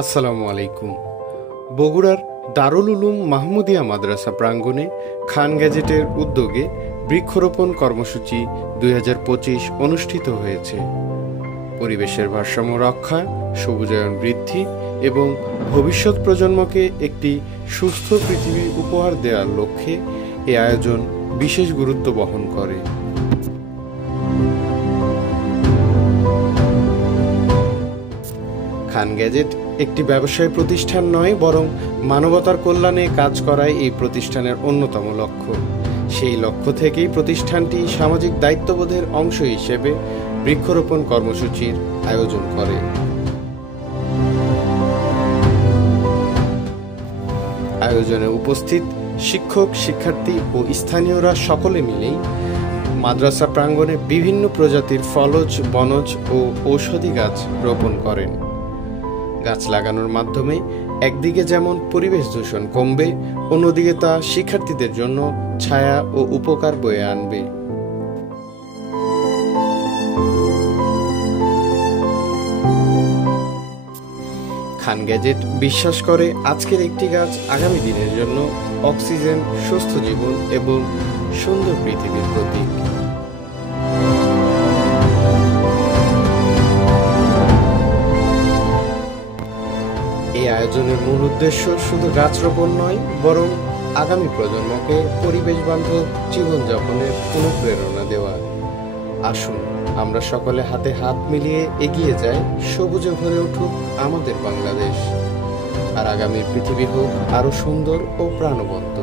আসসালামু আলাইকুম। বগুড়ার দারুল উলুম মাহমুদিয়া মাদ্রাসা প্রাঙ্গণে খান গ্যাজেটের উদ্যোগে বৃক্ষরোপণ কর্মসূচি 2025 অনুষ্ঠিত হয়েছে। পরিবেশের ভারসাম্য রক্ষা, সবুজায়ন বৃদ্ধি এবং ভবিষ্যৎ প্রজন্মকে একটি সুস্থ পৃথিবী উপহার দেওয়ার লক্ষ্যে এ আয়োজন বিশেষ গুরুত্ব বহন করে। খান গ্যাজেট একটি ব্যবসায় প্রতিষ্ঠান নয়, বরং মানবতার কল্যাণে কাজ করাই এই প্রতিষ্ঠানের অন্যতম লক্ষ্য। সেই লক্ষ্য থেকেই প্রতিষ্ঠানটি সামাজিক দায়িত্ববোধের অংশ হিসেবে বৃক্ষরোপণ কর্মসূচির আয়োজন করে। আয়োজনে উপস্থিত শিক্ষক, শিক্ষার্থী ও স্থানীয়রা সকলে মিলেই মাদ্রাসা প্রাঙ্গণে বিভিন্ন প্রজাতির ফলজ, বনজ ও ঔষধি গাছ রোপণ করেন। গাছ লাগানোর মাধ্যমে একদিকে যেমন পরিবেশ দূষণ কমবে, অন্যদিকে তা শিক্ষার্থীদের জন্য ছায়া ও উপকার বয়ে আনবে। খান গ্যাজেট বিশ্বাস করে আজকের একটি গাছ আগামী দিনের জন্য অক্সিজেন, সুস্থ জীবন এবং সুন্দর পৃথিবীর প্রতীক। এই আয়োজনের মূল উদ্দেশ্য শুধু গাছ রোপণ নয়, বরং আগামী প্রজন্মকে পরিবেশ বান্ধব জীবনযাপনের অনুপ্রেরণা দেওয়া। আসুন আমরা সকলে হাতে হাত মিলিয়ে এগিয়ে যাই, সবুজে ভরে উঠুক আমাদের বাংলাদেশ, আর আগামীর পৃথিবী হোক আরো সুন্দর ও প্রাণবন্ত।